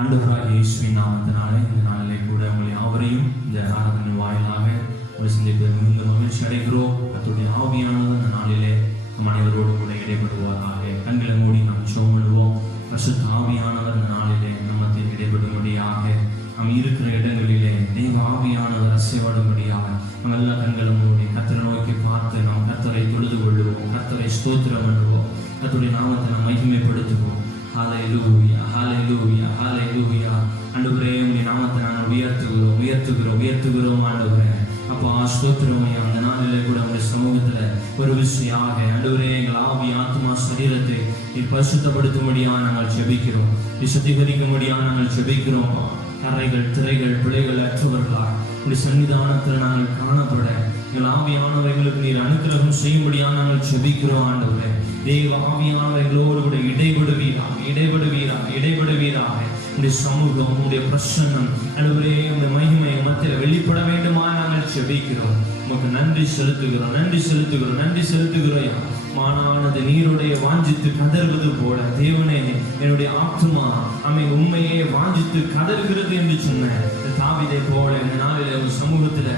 ஆண்டவராகிய இயேசுவின் நாமத்தினாலே இந்த நாளிலே கூட உங்களை யாவரையும் இந்த ஆராதனை வாயிலாக ஒரு சிந்திப்பது மிகுந்த மகிழ்ச்சி அடைகிறோம். கர்த்தருடைய ஆவியானவர் இந்த நாளிலே நம் அனைவரோடு கூட இடைப்படுவாராக. கண்களை மூடி நாம் ஜெபம் பண்ணுவோம். பரிசுத்த ஆவியானவர் இந்த நாளிலே நம்மத்தில் இடைப்படும்படியாக, நாம் இருக்கிற இடங்களிலே தெய்வ ஆவியானவர் அசைவாடும்படியாக நம்ம எல்லா கண்களை மூடி கர்த்தரை நோக்கி பார்த்து நாம் கர்த்தரை தொழுது கொள்ளுவோம், கர்த்தரை ஸ்தோத்திரம் பண்ணுவோம், கர்த்தருடைய நாமத்தை நாம் மகிமைப்படுத்துவோம். ஹல்லேலூயா, ஹல்லேலூயா, ஹல்லேலூயா. ஆண்டவரே, உம்முடைய நாமத்தை நாங்கள் உயர்த்துகிறோம் ஆண்டவரே. அப்பா ஸ்தோத்திரம் ஐயா. அந்த நாளிலே கூட உங்களுடைய சமூகத்துல ஒரு விஷயாக ஆண்டவரே, எங்கள் ஆவி ஆத்மா சரீரத்தை நீ பரிசுத்தப்படுத்தும்படியாக நாங்கள் ஜெபிக்கிறோம், நீ சுத்திகரிக்கும்படியாக நாங்கள் ஜெபிக்கிறோம். கரைகள் திரைகள் பிழைகள் அற்றவர்களாக உடைய சன்னிதானத்தில் நாங்கள் காணப்பட எங்கள் ஆவியானவர்களுக்கு நீர் அனுக்கிரகம் செய்யும்படியாக நாங்கள் ஜெபிக்கிறோம் ஆண்டவரே. தேவ ஆவியானவர்களோடு கூட இடைபடுவீராக உடைய சமூகம், உடைய பிரசன்னம் ஆண்டவரே, உடைய மகிமை மத்தியில் வெளிப்பட வேண்டுமா நாங்கள் ஜெபிக்கிறோம். உமக்கு நன்றி செலுத்துகிறோம். மானானது நீருடைய வாஞ்சித்து கதறுவது போல தேவனே, என்னுடைய ஆத்துமா உண்மையே வாஞ்சித்து கதறுகிறது என்று சொன்ன தாவீதை போல இந்த நாளில் ஒரு சமூகத்துல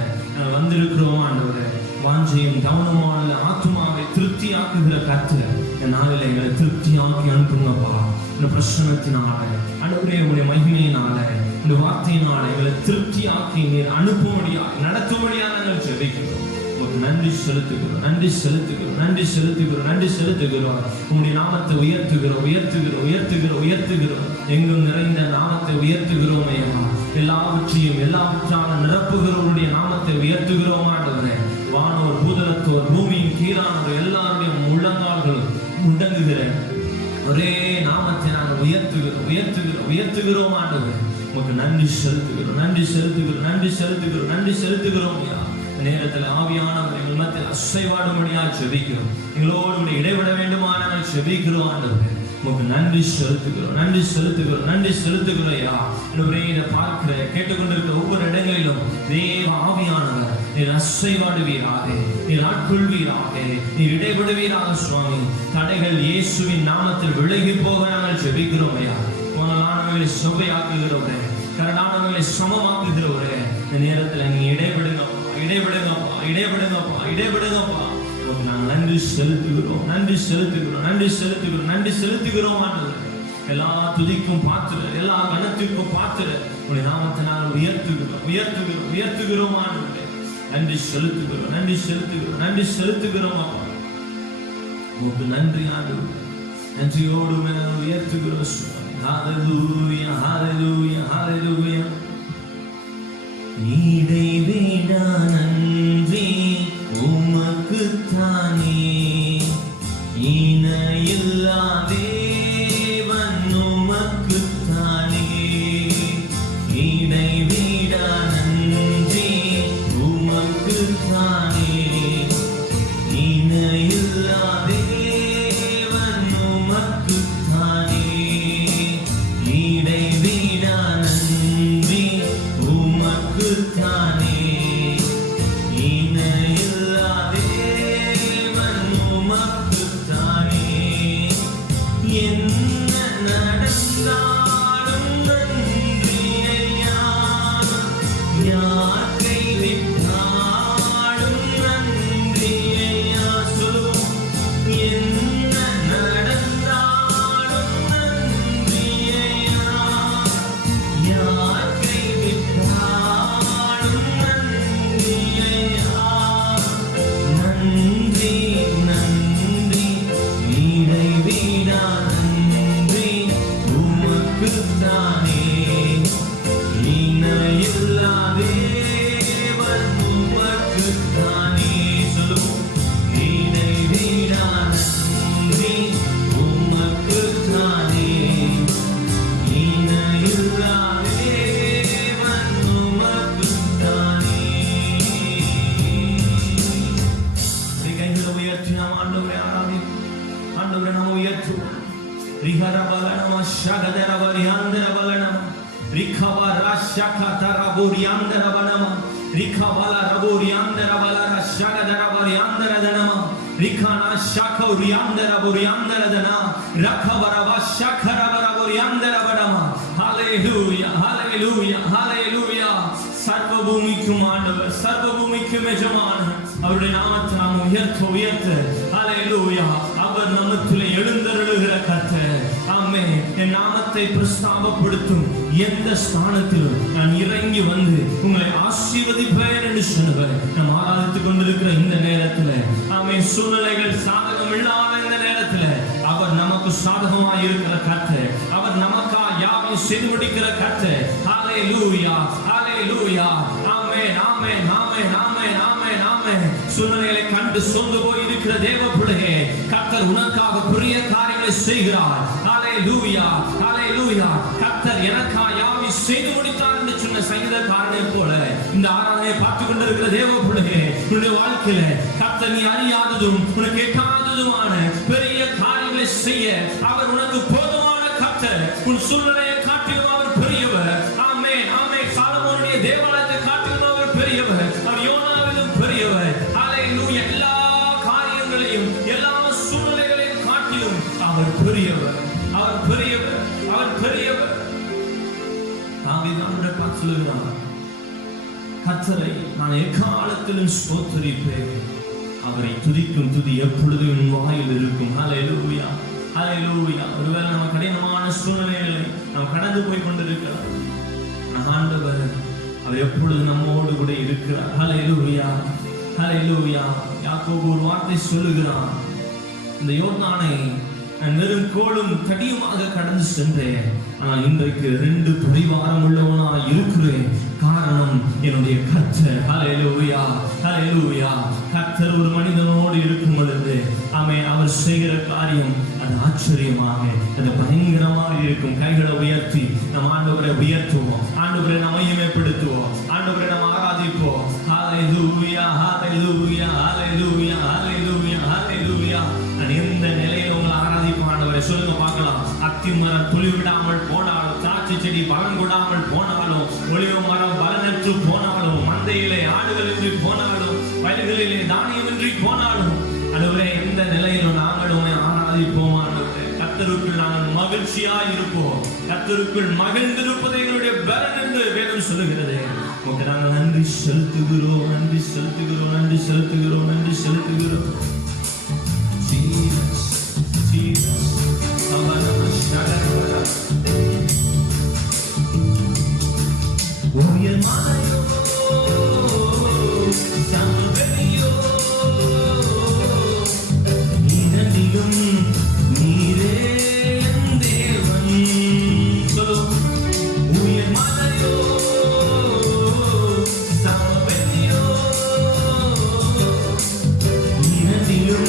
வந்திருக்கிறோம் ஆண்டவரே. வாஞ்சையும் கவனமான ஆத்துமாவை திருப்தியாக்குகிற கர்த்தர் இந்த நாளில் எங்களை திருப்தியாக்கி அனுப்புங்கப்பா. இந்த பிரசனத்தினால ஆண்டவரே, உங்களுடைய மகிமையினால இந்த வார்த்தையினால எங்களை திருப்தியாக்கி நீர் அனுப்பும்படியாக நடத்தும்படியாக நாங்கள் ஜெபிக்கிறோம். நன்றி செலுத்துகிறோம். உங்களுடைய நாமத்தை உயர்த்துகிறோம். எங்கும் நிறைந்த நாமத்தை உயர்த்துகிறோம் ஐயா. எல்லாவற்றான நிரப்புகிறவருடைய நாமத்தை உயர்த்துகிறோம் ஆண்டவரே. வானோர் பூதலத்தோர் பூமியின் கீழானோர் எல்லாருடைய முழங்கால்களும் முடங்குகிற ஒரே நாமத்தை நாங்கள் உயர்த்துகிறோம் ஆண்டவரே. உமக்கு நன்றி செலுத்துகிறோம் ஐயா. நேரத்தில் ஆவியானவர் எங்கள் மத்தியில் அசைவாடும்படியாக ஜெபிக்கிறோம். எங்களோடு இடைவிட வேண்டுமா நாங்கள் ஜெபிக்கிறோம் ஆண்டவரே. உமக்கு நன்றி செலுத்துகிறோம் ஐயா. இதை பார்க்கிற கேட்டுக்கொண்டிருக்கிற ஒவ்வொரு இடங்களிலும் தேவ ஆவியானவர் நீர் அசைவாடுவீராக, நீர் ஆட்கொள்வீராக, நீர் இடைபடுவீராக சுவாமி. தடைகள் இயேசுவின் நாமத்தில் விலகி போக நாங்கள் ஜெபிக்கிறோம் ஐயா. மனலானவர்களை செவ்வையாக்குகிறவரே, கரடானவர்களை சமமாக்குகிறவரே, இந்த நேரத்தில் நீ இடைபடுங்கப்பா. நாங்கள் நன்றி செலுத்துகிறோம் ஆண்டவரே. எல்லா துதிக்கும் பாத்திரர், எல்லா கனத்திற்கும் பாத்திரர் உடைய நாமத்தை நாங்கள் உயர்த்துகிறோம் ஆண்டவரே. நன்றி செலுத்துகிறோம் அப்பா. உங்களுக்கு நன்றி ஆண்டவரே. நன்றியோடு உயர்த்துகிறோம். ஹல்லேலூயா, ஹல்லேலூயா, ஹல்லேலூயா. இடைவிடா நன்றி உமக்குத்தானே, இணையில்லா தேவன் உமக்குத்தானே. இடைவிடா நன்றி உமக்குத்தானே, இணையில்லா தேவன் உமக்குத்தானே. இடைவிடா நன்றி உமக்குத்தானே, இணையில்லா தேவன் உமக்குத்தானே. என்ன நடந்தாலும் நன்றி ஐயா, யார் கைவிட்டாலும் நன்றி ஐயா. சொல்லுவோம். என்ன நடந்தாலும் நன்றி ஐயா, யார் கைவிட்டாலும் நன்றி ஐயா. நன்றி இடைவிடா நன்றி உமக்குத்தானே, இணையில்லா தேவன் உமக்குத்தானே. சொல்லுவோம். இடைவிடா நன்றி உமக்குத்தானே, இணையில்லா தேவன் உமக்குத்தானே. கைகளை உயர்த்தி நாம் ஆண்டவரை ஆராதிப்போம். ஆண்டவரை நாம் உயர்த்துவோம். ரிஹரபலனம ஷகதரபரியாந்தரபலனம ரிகவரஷகதரபுரியாந்தரபலனம ரிகவலரபுரியாந்தரபலர ஷகதரபரியாந்தரதனம ரிகனா ஷகௌரியாந்தரபுரியாந்தரதன ரகவரவ ஷகரபரபுரியாந்தரபடம. ஹalleluya ஹalleluya ஹalleluya. சர்வ பூமிக்கும் ஆண்டவர், சர்வ பூமிக்கும் எஜமானர். அவருடைய நாமத்தை நாம் உயர்த்த ஹalleluya. அவர் நமக்குள்ளே எழுந்தருளுகிற கர்த்தர். ஆமென். என் நாமத்தை பிரஸ்தாபப்படுத்தும் எந்த ஸ்தானத்திலும் நான் இறங்கி வந்து உங்களை ஆசீர்வதிப்பேன் என்று சொன்னவர். நாம் ஆராதித்துக் கொண்டிருக்கிற இந்த நேரத்தில், ஆமென், சூழ்நிலைகள் சாதகம் இல்லாத இந்த நேரத்தில் அவர் நமக்கு சாதகமாய் இருக்கிற கர்த்தர். அவர் நமக்காக யாவையும் செய்து முடிக்கிற கர்த்தர். ஹalleluya ஹalleluya. ஆமென் ஆமென் ஆமென் ஆமென் ஆமென் ஆமென். சூழ்நிலைகளை கண்டு சொந்து போய் இருக்கிற தேவ பிள்ளையே, கர்த்தர் உனக்காக பெரிய காரியங்களை செய்கிறார். ஹalleluya ஹalleluya. கர்த்தர் எனக்காக யாவையும் செய்து முடித்தார் என்று சொன்ன சங்கீதக்காரனை போல இந்த ஆராதனையை பார்த்துக் கொண்டிருக்கிற தேவ பிள்ளையே, உன்னுடைய வாழ்க்கையில கர்த்தர் நீ அறியாததும் உனக்கு எட்டாததுமான பெரிய காரியங்களை செய்ய அவர் உனக்கு போதுமான கர்த்தர். உன் சூழ்நிலையை காட்டிலும் அவர் பெரியவர். ஆமென் ஆமென். சாலமோனுடைய தேவாலயத்தை காட்டிலும் அவர் பெரியவர். அவர் யோனாவிலும் பெரியவர். ஹalleluya. எல்லா காரியங்களையும் எல்லா சூழ்நிலைகளையும் காட்டிலும் அவர் பெரியவர். அவர் பெரியவர். அவர் பெரியவர். தாவீது பார்த்து சொல்லுகிறார், கர்த்தரை நான் எக்காலத்திலும் ஸ்தோத்திரிப்பேன், அவரை துதிக்கும் துதி எப்பொழுதும் என் வாயில் இருக்கும். ஹalleluya ஹalleluya. ஒருவேளை நம்ம கடினமான சூழ்நிலைகளை நாம் கடந்து போய் கொண்டிருக்கிறோம். ஆண்டவர் அவர் எப்பொழுது நம்மோடு கூட இருக்கிறார். ஹalleluya ஹalleluya. யாக்கோபு ஒரு வார்த்தை சொல்லுகிறான், இந்த யோர்தானை நான் வெறும் கோலும் தடியுமாக கடந்து சென்றேன், ஆனால் இன்றைக்கு 2 பரிவாரம் உள்ளவனாய் இருக்கிறேன். காரணம் என்னுடைய கர்த்தர். ஹalleluya ஹalleluya. கர்த்தர் ஒரு மனிதனோடு இருக்கும் பொழுது ஆமென், அவர் செய்கிற காரியம் அது ஆச்சரியமாக, அது பயங்கரமாக இருக்கும். கைகளை உயர்த்தி நம் ஆண்டவரை உயர்த்துவோம், ஆண்டவரை நாம் மகிமைப்படுத்துவோம், ஆண்டவரை நாம் ஆராதிப்போம். ஹalleluya ஹalleluya ஹalleluya ஹalleluya ஹalleluya. நான் எந்த நிலையில உங்களை ஆராதிப்போம் ஆண்டவரை சொல்லுங்க பார்க்கலாம். அத்தி மரம் துளி விடாமல் போனாலும், திராட்சை செடி பலன் கொடாமல் போனாலும், ஒலிவ மரம் பலனற்று போனாலும், மந்தையிலே ஆடுகள் இன்றி போனாலும், வயல்களிலே தானியமின்றி போனாலும், ஆண்டவரே எந்த நிலையிலும் நாங்களும் ஆராதிப்போம். ஆண்டவரே கர்த்தருக்குள் நாங்கள் மகிழ்ச்சியாய் இருப்போம். கர்த்தருக்குள் மகிழ்ந்திருப்பதை எங்களுடைய பலன் என்று வேதம் சொல்லுகிறது. உங்களுக்கு நாங்கள் நன்றி செலுத்துகிறோம், நன்றி செலுத்துகிறோம், நன்றி செலுத்துகிறோம், நன்றி செலுத்துகிறோம். Jesus, Jesus, உயர் மலையோ சமவெளியோ இரண்டிலும் நீரே என் தேவன். உயர் மலையோ சமவெளியோ இரண்டிலும்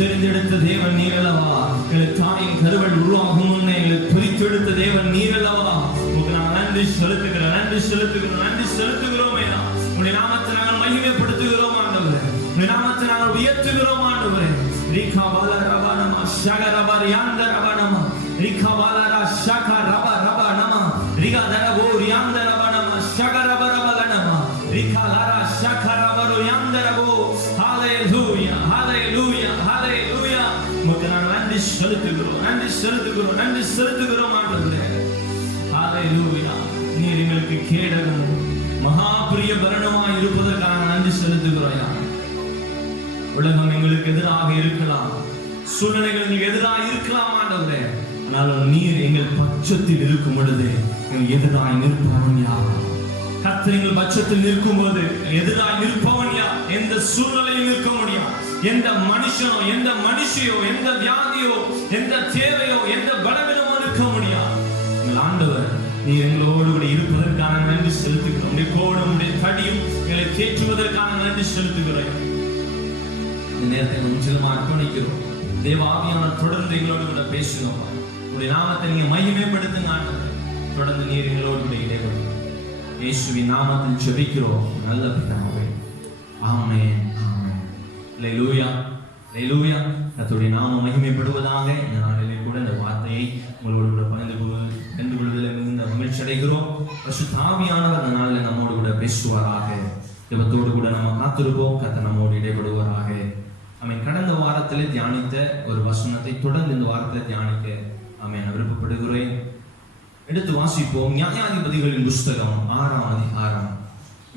தெரிந்தெடுத்த தேவன் நீர் அல்லவா. எங்கள் தாயின் கருவள் உருவாகும் முன்னே எங்களை பிரித்தெடுத்த கொடுத்த தேவன் நீர் அல்லவா. உங்களுக்கு நாங்கள் நன்றி செலுத்துகிறோம் ஐயா. உங்களுடைய நாமத்தை நாங்கள் மகிமைப்படுத்துகிறோம் ஆண்டவரே. உங்களுடைய நாமத்தை நாங்கள் உயர்த்துகிறோம் ஆண்டவரே. ரிகா பாலா ரபா நம ஷக ரபா ரியாந்த ரபா நம ரிகா பாலா ரா ஷக ரபா ரபா நம ரிகா தரபோ ரியாந்த ரபா நம ஷக ரபா ரபா நம ரிகா லாரா ஷக ரபா ரியாந்த ரபோ. ஹalleluya ஹalleluya ஹalleluya. உங்களுக்கு நாங்கள் நன்றி செலுத்துகிறோம் ஆண்டவரே. ஹalleluya. நீர் எங்களுக்கு கேடகம் மகா பிரிய பரணமாய் இருப்பதற்காக நன்றி செலுத்துகிறோம். உலகம் எங்களுக்கு எதிராக இருக்கலாம், சூழ்நிலைகள் எங்களுக்கு எதிராக இருக்கலாம் ஆண்டவரே. ஆனால் நீர் எங்கள் பட்சத்தில் இருக்கும் பொழுது எங்கள் எதிராக நிற்பவன் யார்? கர்த்தர் எங்கள் பட்சத்தில் நிற்கும் போது எதிராக நிற்பவன் யார்? எந்த சூழ்நிலையில் நிற்க முடியும்? எந்த மனுஷனோ எந்த மனுஷியோ எந்த வியாதியோ எந்த தேவையோ எந்த பலவீனமோ நிற்க முடியாது. எங்கள் ஆண்டவர் நீர் எங்களோடு கூட இருப்பதற்கான நன்றி செலுத்துகிறோம். கோடும் தடியும் எங்களை தேற்றுவதற்கான நன்றி செலுத்துகிறோம். இந்த நேரத்தை முற்றிலுமா அர்ப்பணிக்கிறோம். தேவ ஆவியானவர் தொடர்ந்து எங்களோடு கூட பேசணும். உங்களுடைய நாமத்தை நீங்க மகிமைப்படுத்துங்க ஆண்டவரே. தொடர்ந்து நீர் எங்களோடு கூட இடைவெளி இயேசுவின் நாமத்தில் ஜெபிக்கிறோம் நல்ல பிதாவே. ஆமென் ஆமென். அல்லேலூயா அல்லேலூயா. கர்த்தருடைய நாமம் மகிமைப்படுவதாக. இந்த நாளிலே கூட இந்த வார்த்தையை உங்களோடு கூட பகிர்ந்து கொள்வதில் மிகுந்த மகிழ்ச்சி அடைகிறோம். பரிசுத்த ஆவியானவர் இந்த நாளில் நம்மோடு கூட பேசுவாராக. ஜெபத்தோடு கூட நம்ம காத்திருப்போம். கர்த்தர் நம்மோடு இடைபடுவாராக. ஆமென். கடந்த வாரத்திலே தியானித்த ஒரு வசனத்தை தொடர்ந்து இந்த வாரத்தில் தியானிக்க ஆமென் விருப்பப்படுகிறேன். எடுத்து வாசிப்போம். நியாயாதிபதிகளின் புஸ்தகம் 6ஆம் அதிகாரம்.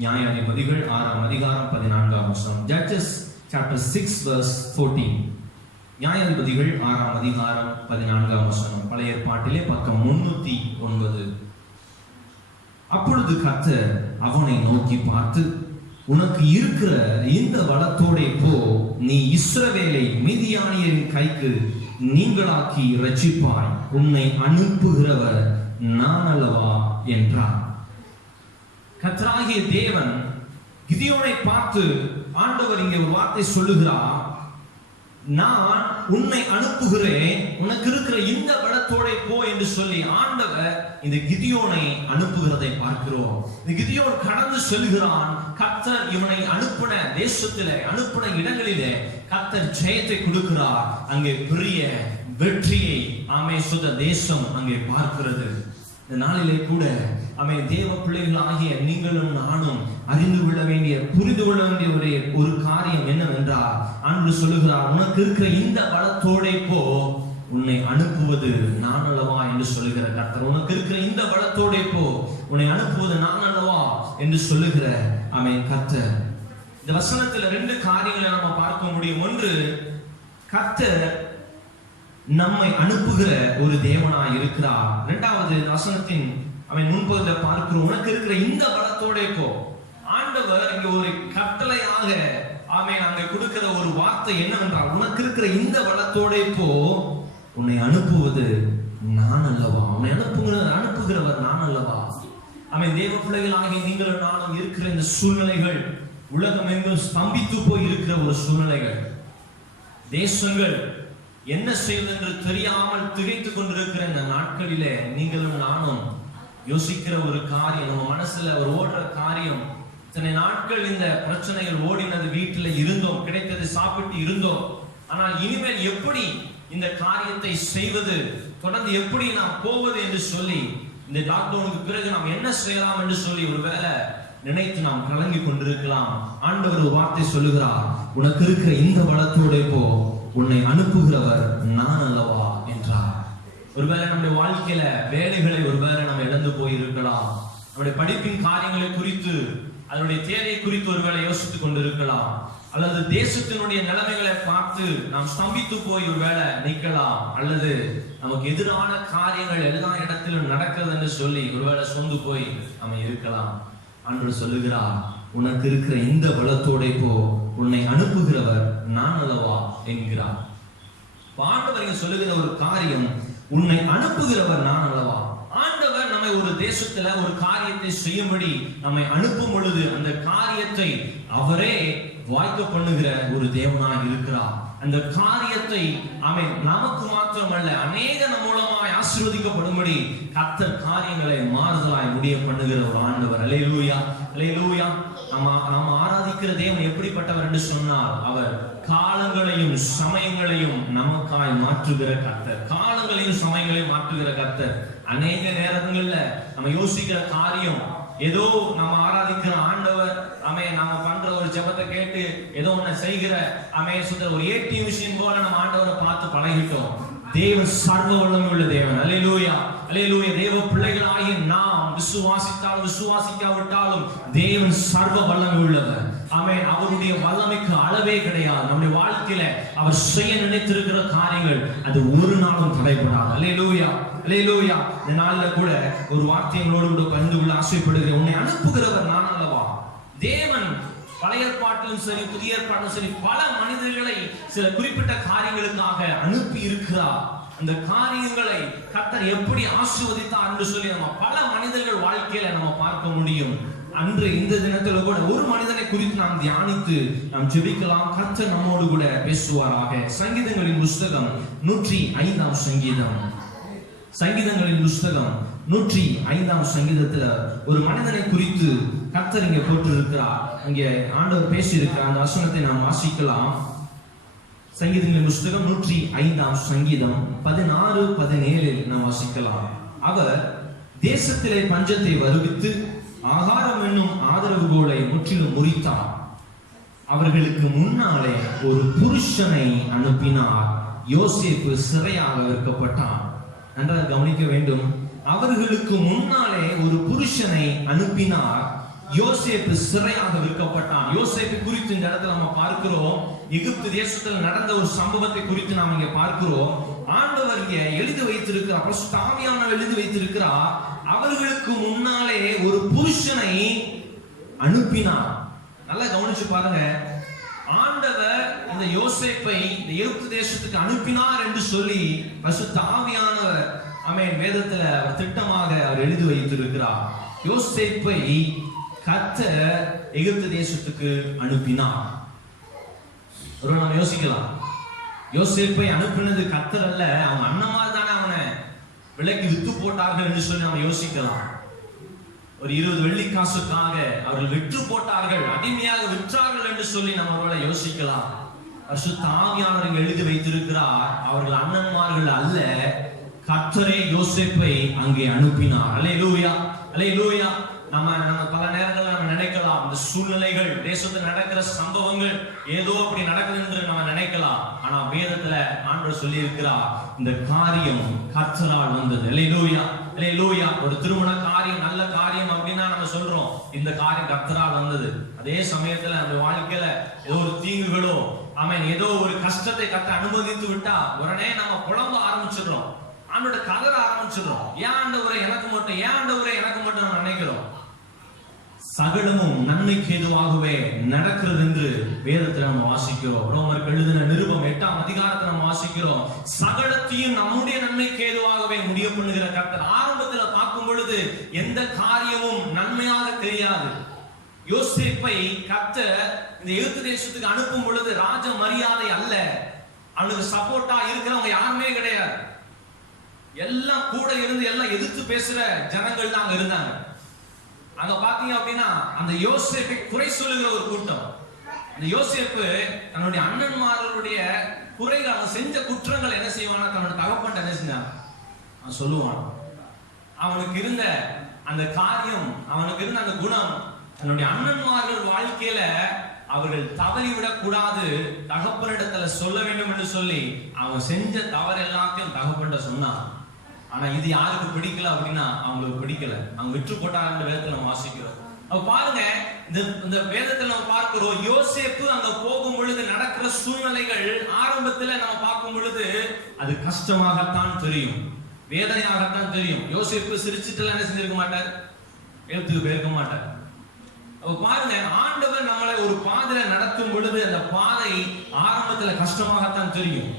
நியாயாதிபதிகள் 6ஆம் அதிகாரம் 14ஆம் வசனம். Judges chapter 6 verse 14. நியாயாதிபதிகள் 6ஆம் அதிகாரம் 14ஆம் வசனம். பழைய ஏற்பாட்டிலே பக்கம் 309. அப்பொழுது கர்த்தர் அவனை நோக்கி பார்த்து, உனக்கு இருக்கிற இந்த வளத்தோடே போ, நீ இஸ்ரவேலை மீதியானியரின் கைக்கு நீங்களாக்கி ரட்சிப்பாய், உன்னை அனுப்புகிறவர் நான் அல்லவா என்றார். கர்த்தராகிய தேவன் கிதியோனை பார்த்து ஆண்டவர் இங்கே ஒரு வார்த்தை சொல்லுகிறார், நான் உன்னை அனுப்புகிறேன், உனக்கு இருக்கிற இந்த பலத்தோட போ என்று சொல்லி ஆண்டவர் இந்த கிதியோனை அனுப்புகிறதை பார்க்கிறோம். இந்த கிதியோன் கடந்து செல்கிறான். கர்த்தர் இவனை அனுப்பின தேசத்திலே அனுப்பின இடங்களிலே கர்த்தர் ஜெயத்தை கொடுக்கிறார். அங்கே பெரிய வெற்றியை ஆமே சுத தேசம் அங்கே பார்க்கிறது. இந்த நாளிலே கூட ஆமே தேவ பிள்ளைகள் ஆகிய நீங்களும் நானும் அறிந்து கொள்ள வேண்டிய புரிந்து கொள்ள வேண்டிய ஒரு காரியம் என்னவென்றால், ஆண்டவர் சொல்லுகிறார், உனக்கு இருக்கிற இந்த பலத்தோட போ, உன்னை அனுப்புவது நான் அல்லவா என்று சொல்லுகிற கர்த்தர். உனக்கு இருக்கிற இந்த பலத்தோட போ, உன்னை அனுப்புவது நான் அல்லவா என்று சொல்லுகிற ஆமென் கர்த்தர். இந்த வசனத்துல 2 காரியங்களை நம்ம பார்க்க முடியும். ஒன்று, கர்த்தர் நம்மை அனுப்புகிற ஒரு தேவனாய் இருக்கிறார். இரண்டாவது வசனத்தின் அவன் முன்பகுதியில் பார்க்கிறோம், உனக்கு இருக்கிற இந்த பலத்தோட போ. ஆண்டவர் இங்க ஒரு கட்டளையாக ஆமென் அங்க கொடுக்கிற ஒரு வார்த்தை என்னவென்றால், உனக்கு இருக்கிற இந்த பலத்தோட போ, உன்னை அனுப்புவது நான் அல்லவா, உன்னை அனுப்புகிறவர் நான் அல்லவா. ஆமென். தேவ பிள்ளைகள் ஆகிய நீங்கள் நானும் இருக்கிற இந்த சூழ்நிலைகள், உலகம் எங்கும் ஸ்தம்பித்து போய் இருக்கிற ஒரு சூழ்நிலைகள், தேசங்கள் என்ன செய்வது என்று தெரியாமல் திகைத்துக் கொண்டிருக்கிற இந்த நாட்களிலே நீங்களும் நானும் யோசிக்கிற ஒரு காரியம், நம்ம மனசுல ஒரு ஓடுற காரியம், இத்தனை நாட்கள் இந்த பிரச்சனைகள் ஓடினது, வீட்டுல இருந்தோம், கிடைத்தது சாப்பிட்டு இருந்தோம், ஆனால் இனிமேல் எப்படி இந்த காரியத்தை செய்வது, தொடர்ந்து எப்படி நாம் போவது என்று சொல்லி, இந்த லாக்டவுனுக்கு பிறகு நாம் என்ன செய்யலாம் என்று சொல்லி ஒருவேளை நினைத்து நாம் கலங்கி கொண்டிருக்கலாம். ஆண்டவர் ஒரு வார்த்தை சொல்லுகிறார், உனக்கு இருக்கிற இந்த பலத்தோட போ, உன்னை அனுப்புகிறவர் நான் அல்லவா என்றார். ஒருவேளை நம்முடைய வாழ்க்கையில வேலைகளை ஒருவேளை நம்ம இழந்து போயிருக்கலாம், நம்முடைய படிப்பின் காரியங்களை குறித்து அதனுடைய தேவையை குறித்து ஒருவேளை யோசித்துக் கொண்டிருக்கலாம், அல்லது தேசத்தினுடைய நிலைமைகளை பார்த்து நாம் ஸ்தம்பித்து போய் ஒருவேளை நிற்கலாம், அல்லது நமக்கு எதிரான காரியங்கள் எல்லா இடத்திலும் நடக்கிறது என்று சொல்லி ஒருவேளை சோர்ந்து போய் நம்ம இருக்கலாம். ஆண்டவர் சொல்லுகிறார், உனக்கு இருக்கிற இந்த பலத்தோட போ, உன்னை அனுப்புகிறவர் நான் அல்லவா என்கிறார். ஆண்டவர் சொல்லுகிற ஒரு காரியம், உன்னை அனுப்புகிறவர் நான் அல்லவா. ஆண்டவர் நம்மை ஒரு தேசத்துல ஒரு காரியத்தை செய்யும்படி நம்மை அனுப்பும் பொழுது அந்த காரியத்தை அவரே வாய்க்க பண்ணுகிற ஒரு தேவனாக இருக்கிறார். அந்த காரியத்தை ஆமென் நமக்கு மாத்திரமல்ல அநேகர் மூலமாய் ஆசீர்வதிக்கப்படும்படி கர்த்தர் காரியங்களை மாறுதலாய் முடிய பண்ணுகிற ஒரு ஆண்டவர். அல்லேலூயா, அல்லேலூயா. நாம் ஆராதிக்கிற தேவன் எப்படிப்பட்டவர் என்று சொன்னால், அவர் காலங்களையும் சமயங்களையும் நமக்காய் மாற்றுகிற கர்த்தர். காலங்களையும் சமயங்களையும் மாற்றுகிற கர்த்தர். அநேக நேரங்கள்ல நம்ம யோசிக்கிற காரியம் ஏதோ நம்ம ஆராதிக்கிற ஆண்டவர் நம்ம பண்ற ஒரு ஜெபத்தை கேட்டு ஏதோ ஒண்ணு செய்கிற ஒரு ஏடிஎம் மிஷின் போல நம்ம ஆண்டவரை பார்த்து பழகிட்டோம். தேவன் சர்வ வல்லமை உள்ள தேவன். அல்லேலூயா, அல்லேலூயா. தேவ பிள்ளைகளாகிய நாம் விசுவாசித்தாலும் விசுவாசிக்காவிட்டாலும் தேவன் சர்வ வல்லமை உள்ளவர். ஆமென். அவருடைய வல்லமைக்கு அளவே கிடையாது. நம்முடைய வாழ்க்கையில அவர் செய்ய நினைத்திருக்கிற காரியங்கள் அது ஒரு நாளும் தடைபடாது. அல்லேலூயா, அல்லேலூயா. இந்த நாள்ல கூட ஒரு வார்த்தைகளோடு கூட பகிர்ந்து கொள்ள ஆசைப்படுகிறேன். உன்னை அனுப்புகிறவர் நான் அல்லவா? தேவன் பழைய ஏற்பாட்டிலும் சரி புதிய ஏற்பாட்டிலும் சரி பல மனிதர்களை சில குறிப்பிட்ட காரியங்களுக்காக அனுப்பி இருக்கிறார். அந்த காரியங்களை கர்த்தர் எப்படி ஆசீர்வதித்தார் என்று சொல்லி நம்ம பல மனிதர்கள் வாழ்க்கையில நம்ம பார்க்க முடியும். அன்று இந்த தினத்துல கூட ஒரு மனிதனை குறித்து நாம் தியானித்து நாம் ஜெபிக்கலாம். கர்த்தர் நம்மோடு கூட பேசுவாராக. சங்கீதங்களின் புஸ்தகம் 105ஆம் சங்கீதம். சங்கீதங்களின் புஸ்தகம் 105ஆம் சங்கீதத்துல ஒரு மனிதனை குறித்து கர்த்தர் இங்கே போட்டிருக்கிறார். இங்கே ஆண்டவர் பேசி இருக்கிறார். அந்த வசனத்தை நாம் வாசிக்கலாம். சங்கீதங்களின் புஸ்தகம் 105ஆம் சங்கீதம் 16-17 நாம் வாசிக்கலாம். அவர் தேசத்திலே பஞ்சத்தை வருவித்து ஆகாரம் என்னும் ஆதரவுகோலை முற்றிலும் முறித்தார். அவர்களுக்கு முன்னாலே ஒரு புருஷனை அனுப்பினார். யோசேப்பு சிறையாக விற்கப்பட்டான். நன்றாக கவனிக்க வேண்டும். அவர்களுக்கு முன்னாலே ஒரு புருஷனை அனுப்பினார். யோசேப்பு சிறையாக விற்கப்பட்டான். யோசேப்பு குறித்து இந்த இடத்துல நம்ம பார்க்கிறோம். எகிப்து தேசத்தில் நடந்த ஒரு சம்பவத்தை குறித்து நாம் இங்க பார்க்கிறோம். ஆண்டவர் இங்க எழுதி வைத்திருக்கிறார். பரிசுத்த ஆவியானவர் எழுதி வைத்திருக்கிறார். அவர்களுக்கு முன்னாலே ஒரு புருஷனை அனுப்பினார். நல்லா கவனிச்சு பாருங்க. ஆண்டவர் இந்த யோசேப்பை இந்த எகிப்து தேசத்துக்கு அனுப்பினார் என்று சொல்லி பரிசுத்த ஆவியானவர் வேதத்துல அவர் திட்டமாக அவர் எழுதி வைத்திருக்கிறார். யோசேப்பை கர்த்தர் எகிப்து தேசத்துக்கு அனுப்பினார். நாம் யோசிக்கலாம், யோசேப்பை அனுப்பினது கர்த்தர் அல்ல, அவங்க அண்ணமார் தானே அவனை விலைக்கு வித்து போட்டார்கள் என்று சொல்லி நாம் யோசிக்கலாம். ஒரு 20 வெள்ளி காசுக்காக அவர்கள் விற்று போட்டார்கள், அடிமையாக விற்றார்கள் என்று சொல்லி நம்ம யோசிக்கலாம். பரிசுத்த ஆவியானவர் எழுதி வைத்திருக்கிறார். அவர்கள் அண்ணன்மார்கள் அல்ல, கர்த்தரே யோசேப்பை அங்கே அனுப்பினார். அல்லேலூயா, அல்லேலூயா. நம்ம பல நேரங்களில் நம்ம நினைக்கலாம், இந்த சூழ்நிலைகள் தேசத்தில் நடக்கிற சம்பவங்கள் ஏதோ அப்படி நடக்குது என்று நம்ம நினைக்கலாம். ஆனா வேதத்துல ஆண்டவர் சொல்லி இருக்கிறார், இந்த காரியம் கர்த்தரால் வந்தது. அல்லேலூயா, அல்லேலூயா. ஒரு திருமண காரியம் நல்ல காரியம் அப்படின்னா நம்ம சொல்றோம் இந்த காரியம் கர்த்தரால் வந்தது. அதே சமயத்துல நம்ம வாழ்க்கையில ஏதோ ஒரு தீங்குகளோ ஏதோ ஒரு கஷ்டத்தை கர்த்தர் அனுமதித்து விட்டா உடனே நம்ம புலம்ப ஆரம்பிச்சிடுறோம், ஆண்டோட கதற ஆரம்பிச்சிடுறோம். ஏன் ஆண்டவரே எனக்கு மட்டும், ஏன் ஆண்டவரே எனக்கு மட்டும் நம்ம நினைக்கிறோம். சகலமும் நன்மைக்கு ஏதுவாகவே நடக்கிறது என்று வேதத்தில் நம்ம வாசிக்கிறோம். ரோமருக்கு எழுதின நிருபம் 8ஆம் அதிகாரத்தை நம்ம வாசிக்கிறோம். சகலத்தையும் நம்முடைய நன்மைக்கு ஏதுவாகவே முடிய பண்ணுகிற கர்த்தர். ஆரம்பத்தில் பார்க்கும் பொழுது எந்த காரியமும் நன்மையாக தெரியாது. யோசேப்பை கர்த்தர் இந்த எகிப்து தேசத்துக்கு அனுப்பும் பொழுது ராஜ மரியாதை அல்ல, அவனுக்கு சப்போர்ட்டா இருக்கிறவங்க யாருமே கிடையாது. எல்லாம் கூட இருந்து எல்லாம் எதிர்த்து பேசுற ஜனங்கள் தான் அங்க இருந்தாங்க. அங்க பாத்தீங்க அப்படின்னா அந்த யோசேப்பை குறை சொல்லுகிற ஒரு கூட்டம். அந்த யோசேப்பு தன்னுடைய அண்ணன்மார்களுடைய குறைகள், அவன் செஞ்ச குற்றங்கள் என்ன செய்வானா, தன்னுடைய தகப்பன் என்ன செஞ்சான் அவன் சொல்லுவான். அவனுக்கு இருந்த அந்த காரியம், அவனுக்கு இருந்த அந்த குணம், தன்னுடைய அண்ணன்மார்கள் வாழ்க்கையில அவர்கள் தவறிவிடக் கூடாது, தகப்பனிடத்துல சொல்ல வேண்டும் என்று சொல்லி அவன் செஞ்ச தவறு எல்லாத்தையும் தகப்பன்கிட்ட சொன்னான். ஆனா இது யாருக்கு பிடிக்கல அப்படின்னா அவங்களுக்கு பிடிக்கல, அவங்க விற்று போட்டாங்க. வேதத்துல நம்ம வாசிக்கிறோம். அப்ப பாருங்க, இந்த வேதத்துல நம்ம பார்க்கிறோம், யோசேப்பு அங்க போகும் பொழுது நடக்கிற சூழ்நிலைகள் ஆரம்பத்துல நம்ம பார்க்கும் பொழுது அது கஷ்டமாகத்தான் தெரியும், வேதனையாகத்தான் தெரியும். யோசேப்பு சிரிச்சுட்டு என்ன செஞ்சிருக்க மாட்டார், எழுத்துக்கு போயிருக்க மாட்டார். அப்ப பாருங்க, ஆண்டவர் நம்மளை ஒரு பாதையில நடத்தும் பொழுது அந்த பாதை ஆரம்பத்துல கஷ்டமாகத்தான் தெரியும்.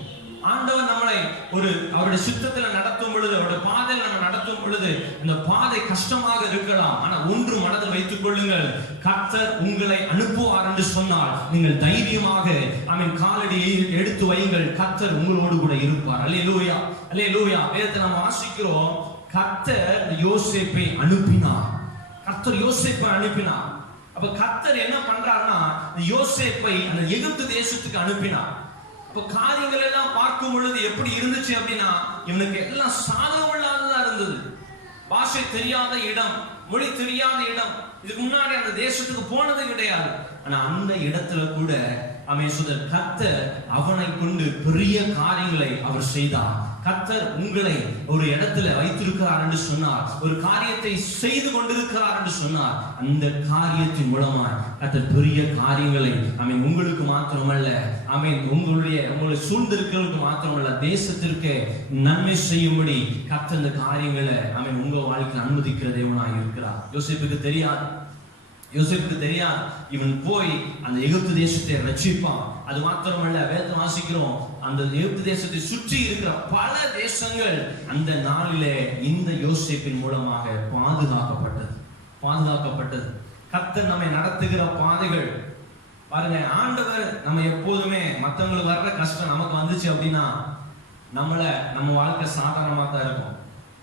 ஆண்டவர் நம்மளை ஒரு அவருடைய சித்தத்துல நடத்தும் பொழுது, அவருடைய பாதையில நம்ம நடத்தும் நடத்தும் பொழுது இந்த பாதை கஷ்டமாக இருக்கலாம். ஆனா ஒன்று மனதில் வைத்துக் கொள்ளுங்கள், கர்த்தர் உங்களை அனுப்புவார் என்று சொன்னால் நீங்கள் தைரியமாக காலடியை எடுத்து வையுங்கள். கர்த்தர் உங்களோடு கூட இருப்பார். அல்லேலூயா, அல்லேலூயா. வேதத்தை நாம் வாசிக்கிறோம், கர்த்தர் யோசேப்பை அனுப்பினார். கர்த்தர் யோசேப்பை அனுப்பினார். அப்ப கர்த்தர் என்ன பண்றாருன்னா யோசேப்பை அந்த எகிப்து தேசத்துக்கு அனுப்பினார். அப்ப காரியங்கள் எல்லாம் பார்க்கும் பொழுது எப்படி இருந்துச்சு அப்படின்னா, இவனுக்கு எல்லாம் சாதகமில்லாததா இருந்தது. பாஷை தெரியாத இடம், மொழி தெரியாத இடம், இதுக்கு முன்னாடி அந்த தேசத்துக்கு போனது கிடையாது. ஆனா அந்த இடத்துல கூட கர்த்தர் அவனை கொண்டு பெரிய காரியங்களை அவர் செய்தார். கர்த்தர் உங்களை ஒரு இடத்துல வைத்திருக்கிறார் என்று சொன்னார், ஒரு காரியத்தை செய்து கொண்டிருக்கிறார் என்று சொன்னார். அந்த காரியத்தின் மூலமாய் கர்த்தர் பெரிய காரியங்களை உங்களுக்கு மாத்திரமல்ல, உங்களை சூழ்ந்திருக்கிறவர்களுக்கு மாத்திரமல்ல, தேசத்திற்கு நன்மை செய்யும்படி கர்த்தர் இந்த காரியங்களை உங்க வாழ்க்கையில் அனுமதிக்கிற தேவனாய் இருக்கிறார். யோசேப்புக்கு தெரியாது இவன் போய் அந்த எகிப்து தேசத்தை ரட்சிப்பான். அது மாத்திரமல்ல, வேதத்தை வாசிக்கிறோம், அந்த எகிப்து தேசத்தை சுற்றி இருக்கிற பல தேசங்கள் அந்த நாளிலே இந்த யோசேப்பின் மூலமாக பாதுகாக்கப்பட்டது. கர்த்தர் நம்மை நடத்துகிற பாதைகள் பாருங்க. ஆண்டவர் நம்ம எப்போதுமே மற்றவங்களுக்கு வர்ற கஷ்டம் நமக்கு வந்துச்சு அப்படின்னா நம்ம வாழ்க்கை சாதாரணமா தான் இருக்கும்.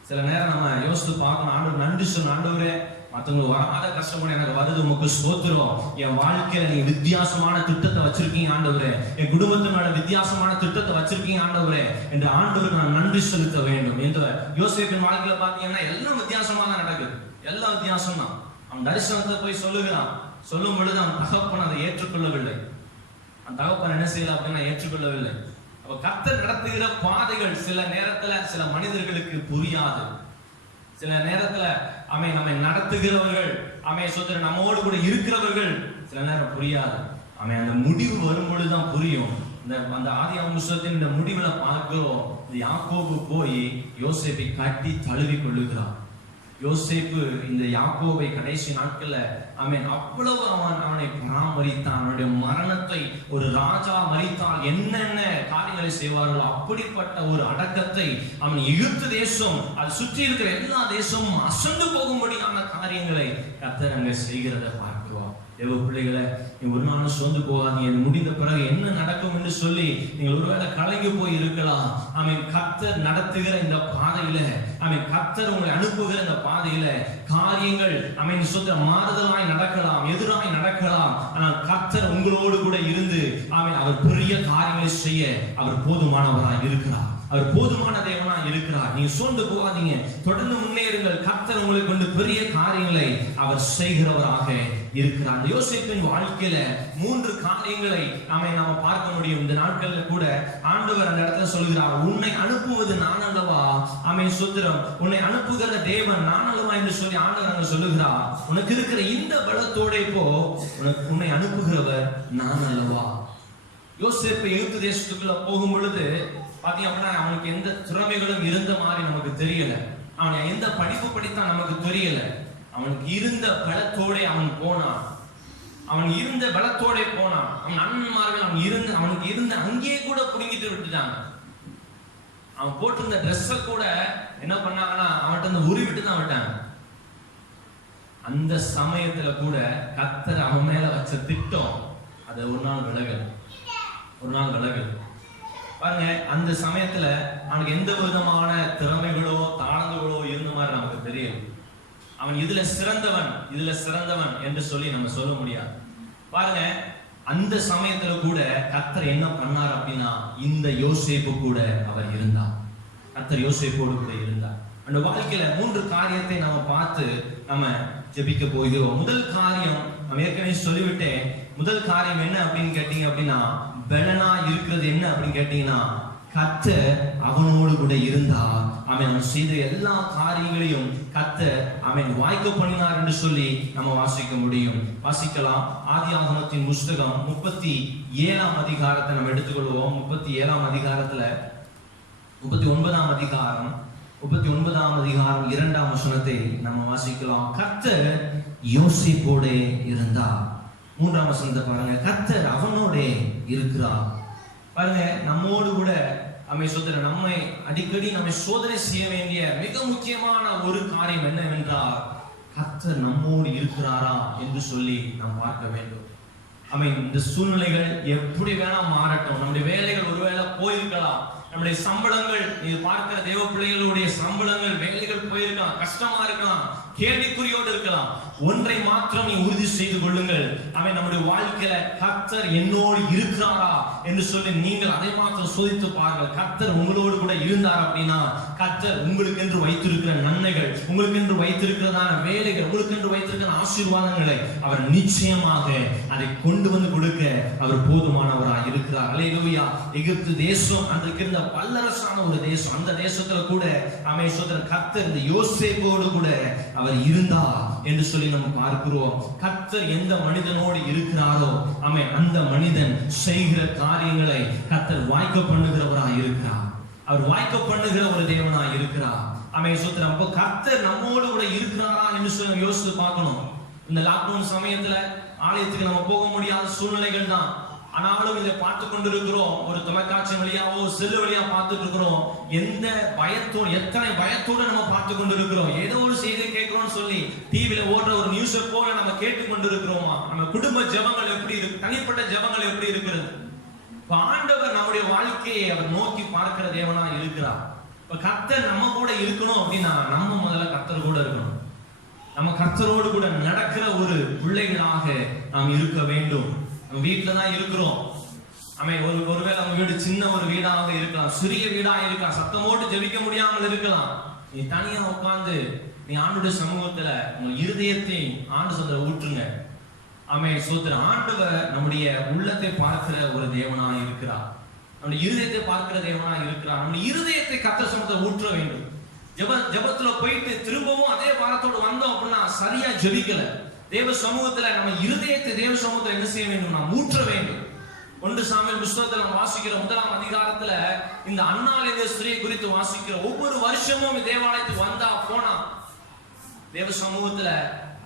சில நேரம் நம்ம யோசித்து பார்க்கணும், ஆண்டவர் நன்றி சொல்லணும், ஆண்டவரே மற்றவங்களுக்கு வராத கஷ்டம் கூட எனக்கு வருது, உமக்கு ஸ்தோத்திரம். என் வாழ்க்கையில நீங்க வித்தியாசமான திட்டத்தை வச்சிருக்கீங்க ஆண்டவரே, என் குடும்பத்தினோட வித்தியாசமான திட்டத்தை வச்சிருக்கீங்க ஆண்டவரே என்று ஆண்டவருக்கு நான் நன்றி செலுத்த வேண்டும் என்று. யோசேப்பின் வாழ்க்கையில பாத்தீங்கன்னா எல்லாம் வித்தியாசமா தான் நடக்குது, எல்லாம் வித்தியாசம் தான். அவன் தரிசனத்தை போய் சொல்லுகிறான். சொல்லும் பொழுது அவன் தகப்பன் அதை ஏற்றுக்கொள்ளவில்லை. அந்த தகப்பன் என்ன செய்யல அப்படின்னா ஏற்றுக்கொள்ளவில்லை. அப்ப கர்த்தர் நடத்துகிற பாதைகள் சில நேரத்துல சில மனிதர்களுக்கு புரியாது. சில நேரத்துல நம்மை நடத்துகிறவர்கள் நம்மோடு கூட இருக்கிறவர்கள் சில நேரம் புரியாது. அந்த முடிவு வரும்பொழுதுதான் புரியும். அந்த ஆதியாகம புத்தகத்தின் இந்த முடிவுல பார்க்கிறோம், யாக்கோபு போய் யோசேப்பை கட்டி தழுவி கொள்ளுகிறான். யோசேப்பு இந்த யாக்கோபை கடைசி நாட்கள்ல அவ்வளவு அவனை பராமரித்தான். அவனுடைய மரணத்தை ஒரு ராஜா மரித்தால் என்னென்ன காரியங்களை செய்வார்களோ அப்படிப்பட்ட ஒரு அடக்கத்தை எகிப்து தேசம், அது சுற்றி இருக்கிற எல்லா தேசமும் அசந்து போகும்படியான காரியங்களை கர்த்தர் அங்க செய்கிறத பார்க்கிறோம். தேவ பிள்ளைகளை, நீங்க ஒரு நாளும் சோர்ந்து போகாதீங்க. முடிந்த பிறகு என்ன நடக்கும் என்று சொல்லி நீங்கள் ஒருவேளை கலங்கி போய் இருக்கலாம். கர்த்தர் நடத்துகிற இந்த பாதையில, கர்த்தர் உங்களை அனுப்புகிற இந்த பாதையில காரியங்கள் மாறுதலாய் நடக்கலாம், எதிராய் நடக்கலாம். ஆனால் கர்த்தர் உங்களோடு கூட இருந்து அவர் பெரிய காரியங்களை செய்ய அவர் போதுமானவராய் இருக்கிறார். அவர் போதுமான தேவனா இருக்கிறார். நீங்க சோர்ந்து போகாதீங்க, தொடர்ந்து முன்னேறுங்கள். கர்த்தர் உங்களை கொண்டு பெரிய காரியங்களை அவர் செய்கிறவராக இருக்கிறார். யோசேப்பின் வாழ்க்கையில 3 காரியங்களை நாம பார்க்க முடியும். இந்த நாட்கள்ல கூட ஆண்டவர் அந்த இடத்துல சொல்கிறார், உன்னை அனுப்புவது நான் அல்லவா. சுத்திரம், உன்னை அனுப்புகிற தேவன் நான் அல்லவா என்று சொல்லி ஆண்டவர் அங்க சொல்லுகிறார். உனக்கு இருக்கிற இந்த பலத்தோட இப்போ உன்னை அனுப்புகிறவர் நான் அல்லவா. யோசேப்பு எகிப்து தேசத்துக்குள்ள போகும் பொழுது பாத்தீங்க அப்படின்னா அவனுக்கு எந்த திறமைகளும் இருந்த மாதிரி நமக்கு தெரியல. அவன் எந்த படிப்பு படித்தான் நமக்கு தெரியல. அவனுக்கு இருந்த பலத்தோட அவன் போனான். அவன் அண்ணன்மார்கள் அவனுக்கு இருந்த அங்கேயே கூட புடுங்கிட்டு விட்டுட்டாங்க. அவன் போட்டிருந்த ட்ரெஸ்ஸ கூட என்ன பண்ணாங்கன்னா அவன்கிட்ட உருவிட்டு தான் விட்டாங்க. அந்த சமயத்துல கூட கர்த்தர் அவன் மேல வச்ச திட்டம் அது ஒரு நாள் விலகல். பாருங்க, அந்த சமயத்துல அவனுக்கு எந்த விதமான திறமைகளோ தாளங்களோ இருந்த மாதிரி நமக்கு தெரியும். அவன் இதுல சிறந்தவன் என்று சொல்லி நம்ம சொல்ல முடியாது. பாருங்க, அந்த சமயத்துல கூட கர்த்தர் என்ன பண்ணார் அப்படின்னா இந்த யோசேப்பு கூட அவர் இருந்தார். கர்த்தர் யோசேப்போடு கூட இருந்தார். அந்த வாழ்க்கையில 3 காரியத்தை நாம பார்த்து நம்ம ஜெபிக்க போகிறோம். முதல் காரியம் நம்ம ஏற்கனவே சொல்லிவிட்டேன். முதல் காரியம் என்ன அப்படின்னு கேட்டீங்க அப்படின்னா, பலனா இருக்கிறது என்ன அப்படின்னு கேட்டீங்கன்னா, கர்த்தர் அவனோடு கூட இருந்தார். அவன் செய்த எல்லா காரியங்களையும் கர்த்தர் வாய்க்க பண்ணினார் என்று சொல்லி நம்ம வாசிக்க முடியும். வாசிக்கலாம். ஆதியாகமத்தின் புத்தகம் 37ஆம் அதிகாரத்தை நம்ம எடுத்துக்கொள்வோம். 37ஆம் அதிகாரத்துல 39ஆம் அதிகாரம் 2ஆம் வசனத்தை நம்ம வாசிக்கலாம். கர்த்தர் யோசேப்போட இருந்தார். 3ஆம் வசனத்தை பாருங்க, கர்த்தர் அவனோட இருக்கிறார். பாருங்க, நம்மோடு கூட சோதரன் நம்மை அடிக்கடி நம்மை சோதனை செய்ய வேண்டிய மிக முக்கியமான ஒரு காரியம் என்னவென்றால், கர்த்தர் நம்மோடு இருக்கிறாரா என்று சொல்லி நாம் பார்க்க வேண்டும். இந்த சூழ்நிலைகள் எப்படி வேணா மாறட்டும், நம்முடைய வேலைகள் ஒருவேளை போயிருக்கலாம், நம்முடைய சம்பளங்கள், நீங்க பார்க்கிற தேவ பிள்ளைகளுடைய சம்பளங்கள், வேலைகள் போயிருக்கலாம், கஷ்டமா இருக்கலாம், கேள்விக்குறியோடு இருக்கலாம். ஒன்றை மாத்திரம் நீ உறுதி செய்து கொள்ளுங்கள், நம்முடைய வாழ்க்கையில கர்த்தர் என்னோடு இருக்கிறாரா என்று சொல்லி நீங்கள் அதை மாத்திரம் சோதித்து பாருங்கள். கர்த்தர் உங்களோடு கூட இருந்தார் அப்படின்னா, கர்த்தர் உங்களுக்கு என்று வைத்திருக்கிற நன்மைகள், உங்களுக்கு என்று வைத்திருக்கிறதான வேலைகள், உங்களுக்கு என்று வைத்திருக்கிற ஆசீர்வாதங்களை அவர் நிச்சயமாக அதை கொண்டு வந்து கொடுக்க அவர் போதுமானவராக இருக்கிறார். அல்லேலூயா. எகிப்து தேசம் அன்றைக்கு இருந்த வல்லரசான ஒரு தேசம். அந்த தேசத்துல கூட சோதரன் கர்த்தர் இந்த யோசேப்போடு கூட அவர் இருந்தார் என்று சொல்லி நம்ம பார்க்கிறோம். கர்த்தர் எந்த மனிதனோடு இருக்கிறாரோ அந்த மனிதன் செய்கிற காரியங்களை கர்த்தர் வாய்க்க பண்ணுகிறவராக இருக்கிறார். அவர் வாய்க்க பண்ணுகிற ஒரு தேவனாக இருக்கிறார். சோதரன் அப்போ கர்த்தர் நம்மோடு கூட இருக்கிறாரா என்று சொல்லி யோசித்து பார்க்கணும். இந்த லாக்டவுன் சமயத்துல ஆலயத்துக்கு நம்ம போக முடியாத சூழ்நிலைகள் தான். ஆனாலும் இதை பார்த்து கொண்டிருக்கிறோம். ஒரு தொலைக்காட்சி வழியாவோ செல்லு வழியா பார்த்துட்டு இருக்கிறோம். எந்த பயத்தோடு, எத்தனை பயத்தோடு நம்ம பார்த்து கொண்டிருக்கிறோம். ஏதோ ஒரு செய்தி கேட்கிறோம்னு சொல்லி டிவியில ஓடுற ஒரு நியூஸை போல நம்ம கேட்டு கொண்டிருக்கிறோமா? நம்ம குடும்ப ஜெபங்கள் எப்படி இருக்கு, தனிப்பட்ட ஜெபங்கள் எப்படி இருக்கிறது? ஆண்டவர் நம்முடைய வாழ்க்கையை அவர் நோக்கி பார்க்கிற தேவனா இருக்கிறார். இப்ப கர்த்தர் நம்ம கூட இருக்கணும் அப்படின்னா நம்ம முதல்ல கர்த்தர் கூட இருக்கணும். நம்ம கர்த்தரோடு கூட நடக்கிற ஒரு பிள்ளைகளாக நாம் இருக்க வேண்டும். வீட்டுல தான் இருக்கிறோம். ஒருவேளை நம்ம வீடு சின்ன ஒரு வீடாக இருக்கலாம், சிறிய வீடா இருக்கலாம், சத்தமோடு ஜெபிக்க முடியாமல் இருக்கலாம். நீ தனியா உட்கார்ந்து நீ ஆண்டுடைய சமூகத்துல உங்க இருதயத்தை ஆண்டு சொல்ற ஊற்றுங்க. சோதரன் ஆண்டவர் நம்முடைய உள்ளத்தை பார்க்கிற ஒரு தேவனா இருக்கிறார். நம்முடைய இருதயத்தை பார்க்கிற தேவனா இருக்கிறார். நம்முடைய இருதயத்தை கர்த்தர் சமூகத்துல ஊற்ற வேண்டும். ஜெபத்துல போயிட்டு திரும்பவும் அதே பாரத்தோடு வந்தோம் அப்படின்னா சரியா ஜெபிக்கல. தேவ சமூகத்துல நம்ம இருதயத்தை தேவ சமூகத்துல என்ன செய்ய வேண்டும்? நாம் ஊற்ற வேண்டும். 1 சாமுவேல் புத்தகத்துல நம்ம வாசிக்கிற 1ஆம் அதிகாரத்துல இந்த அன்னாள் என்ற ஸ்திரியை குறித்து வாசிக்கிற ஒவ்வொரு வருஷமும் தேவாலயத்துக்கு வந்தா போனா தேவ சமூகத்துல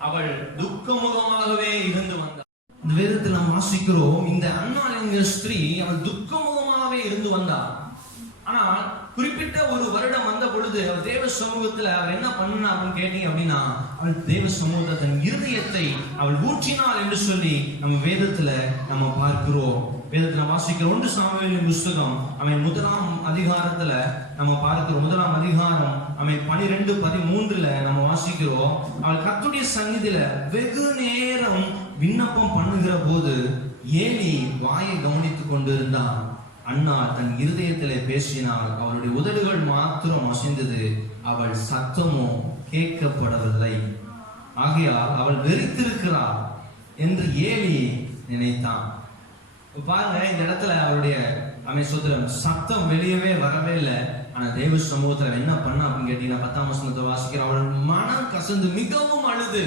அவள் துக்கமுகமாகவே இருந்து வந்தாள். இந்த வேதத்தில் நாம் வாசிக்கிறோம், இந்த அன்னாள் என்கிற ஸ்திரீ அவள் துக்கமுகமாகவே இருந்து வந்தாள். ஆனால் குறிப்பிட்ட ஒரு வருடம் வந்த பொழுது அவர் தேவ சமூகத்துல அவர் என்ன பண்ணா அப்படின்னு கேட்டீங்க அப்படின்னா, அவள் தேவ சமூகத்தை தன் இருதயத்தை அவள் ஊற்றினாள் என்று சொல்லி நம்ம வேதத்துல நம்ம பார்க்கிறோம். வேதத்துல வாசிக்கிற 1 சாமுவேலின் புத்தகம் 1ஆம் அதிகாரத்துல நம்ம பார்க்கிறோம். 1ஆம் அதிகாரம் 12-13 நம்ம வாசிக்கிறோம். அவள் கர்த்தருடைய சந்நிதியில வெகு நேரம் விண்ணப்பம் பண்ணுகிற போது ஏலி வாயை கவனித்துக் கொண்டிருந்தான். அண்ணா தன் இருதயத்திலே பேசினாள், அவளுடைய உதடுகள் மாத்திரம் அசைந்தது, அவள் சத்தமோ கேட்கப்படவில்லை. ஆகையால் அவள் வெறித்திருக்கிறாள் என்று ஏலி நினைத்தான். பாருங்க, இந்த இடத்துல அவருடைய சோதரன் சத்தம் வெளியவே வரவே இல்லை. ஆனா தேவ சமூகத்துல என்ன பண்ண அப்படின்னு கேட்டீங்கன்னா 10ஆம் வசனத்தை வாசிக்கிற, அவள் மனம் கசந்து மிகவும் அழுது.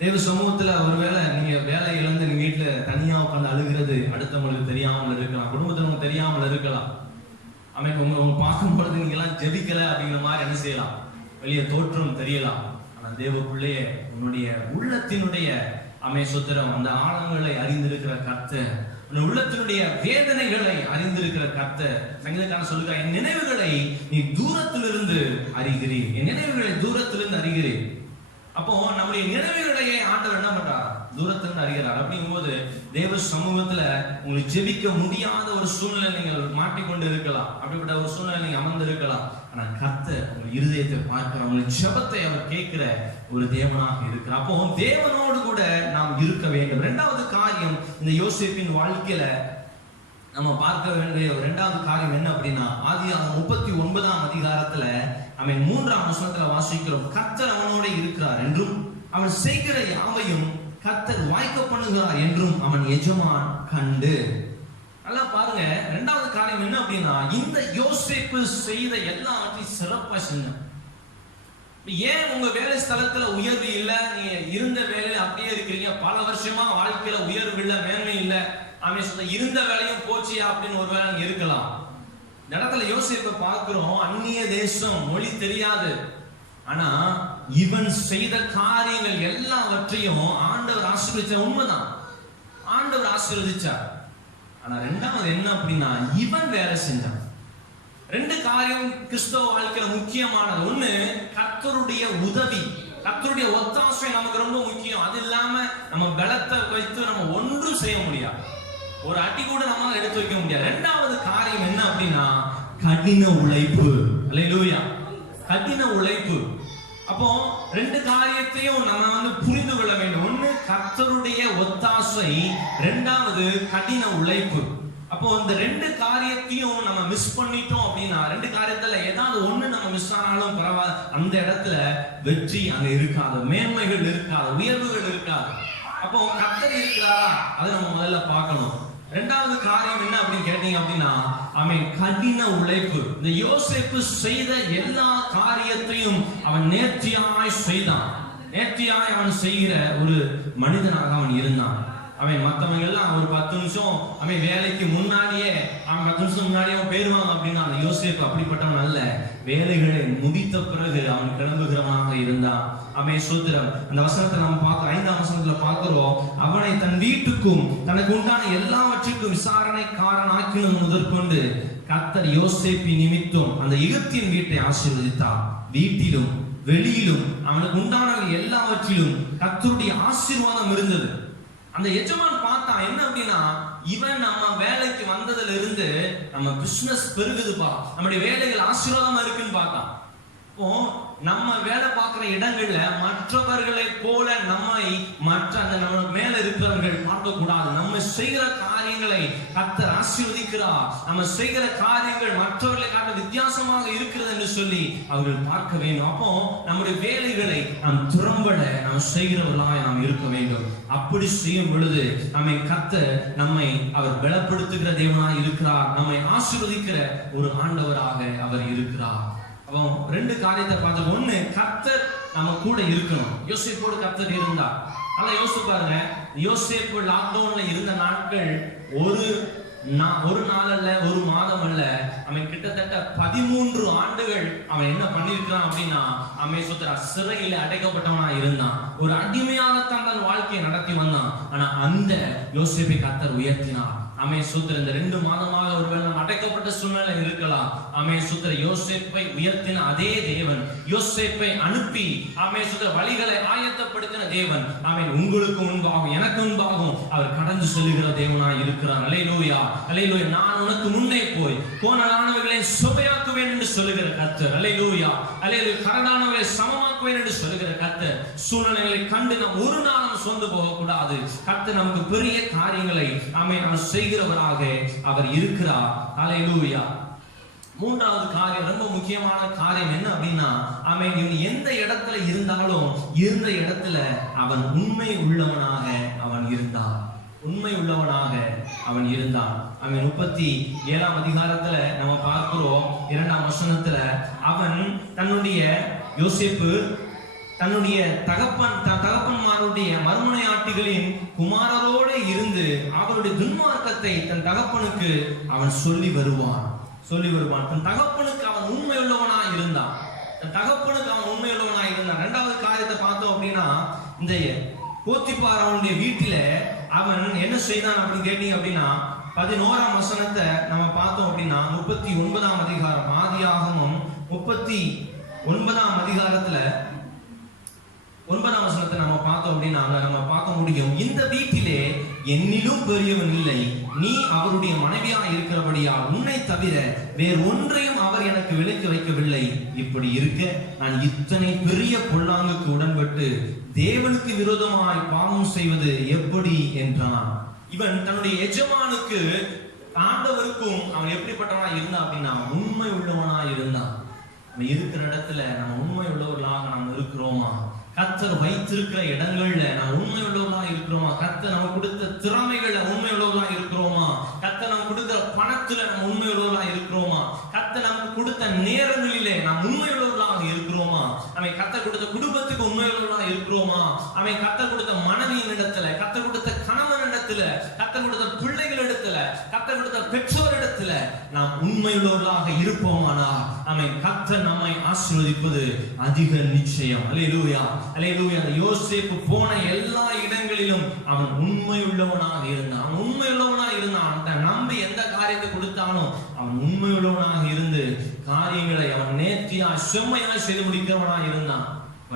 தேவ சமூகத்துல ஒருவேளை நீங்க வேலை இழந்து நீங்க வீட்டுல தனியா உட்காந்து அழுகிறது அடுத்தவங்களுக்கு தெரியாமல் இருக்கலாம், குடும்பத்தினவங்க தெரியாமல் இருக்கலாம். உங்க பார்க்கும் பொழுது நீங்க எல்லாம் ஜெபிக்கல அப்படிங்கிற மாதிரி என்ன செய்யலாம், வெளியே தோற்றம் தெரியலாம். ஆனா தேவ பிள்ளைய உன்னுடைய உள்ளத்தினுடைய சோதரம் அந்த ஆழங்களை அறிந்திருக்கிற கர்த்தர், உன் உள்ளத்தினுடைய வேதனைகளை அறிந்திருக்கிற கர்த்தர் சங்கீதக்காரன் சொல்லுங்க, என் நினைவுகளை நீ தூரத்திலிருந்து அறிகிறீர், என் நினைவுகளை தூரத்திலிருந்து அறிகிறீர். அப்போ நம்முடைய நினைவுகளையே ஆண்டவர் என்ன பண்றார்? தூரத்திலிருந்து அறிகிறார். அப்படிங்கும்போது தேவ சமூகத்துல உங்களுக்கு ஜெபிக்க முடியாத ஒரு சூழ்நிலை நீங்கள் மாட்டிக்கொண்டு இருக்கலாம், அப்படிப்பட்ட ஒரு சூழ்நிலை நீங்க அமர்ந்து இருக்கலாம். ஆனா கர்த்தர் உங்கள் இருதயத்தை பார்க்கிற, உங்கள் ஜெபத்தை அவர் கேட்கிற ஒரு தேவனாக இருக்கிறார். அப்போ தேவனோடு கூட நாம் இருக்க வேண்டும். 2வது காரியம் இந்த யோசேப்பின் வாழ்க்கையில நம்ம பார்க்க வேண்டிய 2வது காரியம் என்ன அப்படின்னா, ஆதியாகமம் 39ஆம் அதிகாரத்துல 3ஆம் வசனத்துல வாசிக்கிறோம், கர்த்தர் அவனோட இருக்கிறார் என்றும் அவன் செய்கிற யாவையும் கர்த்தர் வாய்க்க பண்ணுகிறார் என்றும் அவன் எஜமான் கண்டு. நல்லா பாருங்க, 2வது காரியம் என்ன அப்படின்னா, இந்த யோசேப்பு செய்த எல்லாவற்றையும் சிறப்பா செஞ்சான். ஏன் உங்க வேலை ஸ்தலத்துல உயர்வு இல்ல, நீங்க இருந்த வேலையில அப்படியே இருக்கிறீங்க, பல வருஷமா வாழ்க்கையில உயர்வு இல்ல, மேன்மை இல்ல, இருந்த வேலையும் போச்சியா அப்படின்னு ஒரு வேலை நீங்க இருக்கலாம். இந்த இடத்துல யோசேப்பை பார்க்கிறோம், அந்நிய தேசம், மொழி தெரியாது. ஆனா இவன் செய்த காரியங்கள் எல்லாவற்றையும் ஆண்டவர் ஆசீர்வதிச்சார். உண்மைதான், ஆண்டவர் ஆசீர்வதிச்சார். ஆனா 2வது என்ன அப்படின்னா, இவன் வேலை செஞ்சான். ரெண்டு காரியம் கிறிஸ்தவ வாழ்க்கையில முக்கியமானது. ஒண்ணு, கர்த்தருடைய உதவி, கர்த்தருடைய ஒத்தாசை நமக்கு ரொம்ப முக்கியம். அது இல்லாம நம்ம பலத்தை வைத்து நம்ம ஒன்றும் செய்ய முடியாது, ஒரு அடி கூட நம்மளால எடுத்து வைக்க முடியாது. ரெண்டாவது காரியம் என்ன அப்படின்னா கடின உழைப்பு. அல்லேலூயா, கடின உழைப்பு. அப்போ ரெண்டு காரியத்தையும் நம்ம புரிந்து கொள்ள வேண்டும். ஒண்ணு கர்த்தருடைய ஒத்தாசை, ரெண்டாவது கடின உழைப்பு. அப்போ இந்த ரெண்டு காரியத்தையும் நம்ம மிஸ் பண்ணிட்டோம் அப்படின்னா, ரெண்டு காரியத்துல ஏதாவது ஒண்ணு நம்ம மிஸ் ஆனாலும் பரவாயில்ல, அந்த இடத்துல வெற்றி அங்க இருக்காது, மேன்மைகள் இருக்காது, உயர்வுகள் இருக்காது. அப்போ கர்த்தர் இருக்கிறாரா, அதை நம்ம முதல்ல பார்க்கணும். ரெண்டாவது காரியம் என்ன அப்படின்னு கேட்டீங்க அப்படின்னா அவன் கடின உழைப்பு. இந்த யோசேப்பு செய்த எல்லா காரியத்தையும் அவன் நேர்த்தியாய் செய்தான். நேர்த்தியாய் அவன் செய்கிற ஒரு மனிதனாக அவன் இருந்தான். அவன் மற்றவங்க எல்லாம் ஒரு 10 நிமிஷம் அவன் வேலைக்கு முன்னாடியே, அவன் 10 நிமிஷம் முன்னாடியே அவன் போயிருவாங்க அப்படின்னா, அந்த யோசேப்பு அப்படிப்பட்டவன் அல்ல. வேலைகளை முடித்த பிறகு அவன் கிளம்புகிறவனாக இருந்தான். அவன் சோத்திரம். அந்த வசனத்தை நம்ம பார்க்கிறோம், 5ஆம் வசனத்துல பார்க்கிறோம், அவனை தன் வீட்டுக்கும் தனக்கு உண்டான எல்லாவற்றிற்கும் விசாரணைக்காரன் ஆக்கினது முதற்கொண்டு கர்த்தர் யோசேப்பின் நிமித்தம் அந்த எகிப்தின் வீட்டை ஆசீர்வதித்தார். வீட்டிலும் வெளியிலும் அவனுக்கு உண்டான எல்லாவற்றிலும் கர்த்தருடைய ஆசீர்வாதம் இருந்தது. அந்த எஜமான் பார்த்தா என்ன அப்படின்னா, இவன் நம்ம வேலைக்கு வந்ததுல இருந்து நம்ம பிசினஸ் பெருகுதுப்பா, நம்முடைய வேலைகள் ஆசீர்வாதமா இருக்குன்னு பார்த்தான். இப்போ நம்ம வேலை பார்க்கிற இடங்கள்ல மற்றவர்களை போல நம்மை மற்ற அந்த நம்ம மேல இருக்கிறவர்கள் பார்க்க கூடாது. நம்ம செய்கிற காரியங்களை கர்த்தர் ஆசீர்வதிக்கிறார். நம்ம செய்கிற காரியங்கள் மற்றவர்களை காட்ட வித்தியாசமாக இருக்கிறது என்று சொல்லி அவர்கள் பார்க்க வேண்டும். அப்போ நம்முடைய வேலைகளை நாம் திறம்பட நாம் செய்கிறவர்களாக நாம் இருக்க வேண்டும். அப்படி செய்யும் பொழுது நம்மை கர்த்தர் நம்மை அவர் பலப்படுத்துகிற தேவனாக இருக்கிறார், நம்மை ஆசீர்வதிக்கிற ஒரு ஆண்டவராக அவர் இருக்கிறார். ரெண்டு காரியத்தை பார்த்து, ஒண்ணு கர்த்தர் நம்ம கூட இருக்கணும். யோசேப்போடு கர்த்தர் இருந்தா. நல்லா யோசிச்சு பாருங்க, யோசேப்பு லாக்டவுன்ல இருந்த நாட்கள் ஒரு நாள் அல்ல, ஒரு மாதம் அல்ல, அவன் கிட்டத்தட்ட 13 ஆண்டுகள் அவன் என்ன பண்ணிருக்கான் அப்படின்னா, அவன் சுத்தர சிறையில அடைக்கப்பட்டவனா இருந்தான். ஒரு அடிமையாகத்தான் தன் வாழ்க்கையை நடத்தி வந்தான். ஆனா அந்த யோசேப்பை கர்த்தர் உயர்த்தினார். அவன் சுத்தர இந்த 2 மாதமாக ஒருவேளை அடைக்கப்பட்ட சூழ்நிலை இருக்கலாம். அவன் சுத்தர யோசேப்பை உயர்த்தின அதே தேவன், யோசேப்பை அனுப்பி அவன் சுத்தர வழிகளை ஆயத்தப்படுத்தின தேவன், அவன் உங்களுக்கு முன்பாகவும் எனக்கு முன்பாகவும் அவர் கடந்து செல்லுகிற தேவனாய் இருக்கிறார். அல்லேலூயா, அல்லேலூயா. நான் உனக்கு முன்னே போய் கோணலானவர்களை சுபையாக்குவேன் என்று சொல்லுகிற கர்த்தர். அல்லேலூயா, அல்லேலூயா. கரடானவர்களை சமமாக்குவேன் என்று சொல்லுகிற கர்த்தர். சூழ்நிலைகளை கண்டு நாம் ஒரு நாளும் சொந்து போகக்கூடாது. கர்த்தர் நமக்கு பெரிய காரியங்களை நாம் செய்கிறவராக அவர் இருக்கிறார். அல்லேலூயா. மூன்றாவது காரியம், ரொம்ப முக்கியமான காரியம் என்ன அப்படின்னா, அவன் எந்த இடத்துல இருந்தாலும் இருந்த இடத்துல அவன் உண்மை உள்ளவனாக அவன் இருந்தான். உண்மை உள்ளவனாக அவன் இருந்தான். அவன் 37ஆம் அதிகாரத்துல நம்ம பார்க்கிறோம், 2ஆம் வசனத்துல அவன் தன்னுடைய யோசேப்பு தன்னுடைய தகப்பன்மாருடைய மறுமனையாட்டிகளின் குமாரரோடு இருந்து அவருடைய துன்மார்க்கத்தை தன் தகப்பனுக்கு அவன் சொல்லி வருவான். தன் தகப்பனுக்கு அவன் உண்மை உள்ளவனா இருந்தான். இரண்டாவது காரியத்தை பார்த்தோம் அப்படின்னா, இந்த போத்திபார் அவனுடைய வீட்டில அவன் என்ன செய்தான் அப்படின்னு கேட்டீங்க அப்படின்னா, 11ஆம் வசனத்தை நம்ம பார்த்தோம் அப்படின்னா, 39ஆம் அதிகாரம் ஆதியாகமம் 39ஆம் அதிகாரத்துல 9ஆம் வசனத்தை நம்ம பார்த்தோம் அப்படின்னா நம்ம பார்க்க முடியும், இந்த வீட்டிலே என்னிலும் பெரியவன் இல்லை, நீ அவருடைய மனைவியாக இருக்கிறபடியால் உன்னை தவிர வேறு ஒன்றையும் அவர் எனக்கு விலக்கி வைக்கவில்லை. இப்படி இருக்க நான் இத்தனை பெரிய பொல்லாங்குக்கு உடன்பட்டு தேவனுக்கு விரோதமாய் பாவம் செய்வது எப்படி என்றான். இவன் தன்னுடைய எஜமானுக்கு ஆண்டவருக்கும் அவன் எப்படிப்பட்டவனா இருந்தான் அப்படின்னா, உண்மை உள்ளவனா இருந்தான். நம்ம இருக்கிற இடத்துல நம்ம உண்மை உள்ளவர்களாக நாம் இருக்கிறோமா? கர்த்தர் வைத்திருக்கிற இடங்கள்ல நாம் உண்மை உள்ளவர்களாக இருக்கிறோமா? கர்த்தர் நம்ம கொடுத்த திறமைகள்ல உண்மை உள்ளவர்களாக இருக்கிறோமா? கர்த்தர் நம்ம கொடுக்கிற பணத்துல நம்ம உண்மை உள்ளவர்களாக இருக்கிறோமா? கர்த்தர் நமக்கு கொடுத்த நேரங்களிலே நாம் உண்மை உள்ளவர்களாக இருக்கிறோமா? அவன் கர்த்தர் கொடுத்த குடும்பத்துக்கு உண்மை உள்ளவர்களாக இருக்கிறோமா? அவன் கர்த்தர் கொடுத்த மனைவியின் இடத்துல, கர்த்தர் கொடுத்த கணவன் இடத்துல, கர்த்தர் கொடுத்த பிள்ளைகளிடத்துல, கர்த்தர் கொடுத்த பெற்றோரிடத்துல நாம் உண்மையுள்ளவர்களாக இருப்போமானால் ஆமென், கர்த்தர் நம்மை ஆசீர்வதிப்பது அதிக நிச்சயம். அல்லேலூயா, அல்லேலூயா. யோசேப்பு போன எல்லா இடங்களிலும் அவன் உண்மையுள்ளவனாக இருந்தான். அவன் உண்மையுள்ளவனாக இருந்தான். அவன் நம்பி எந்த காரியத்தை கொடுத்தானோ அவன் உண்மையுள்ளவனாக இருந்து காரியங்களை அவன் நேர்த்தியா செம்மையா செய்து முடிக்கிறவனாக இருந்தான்.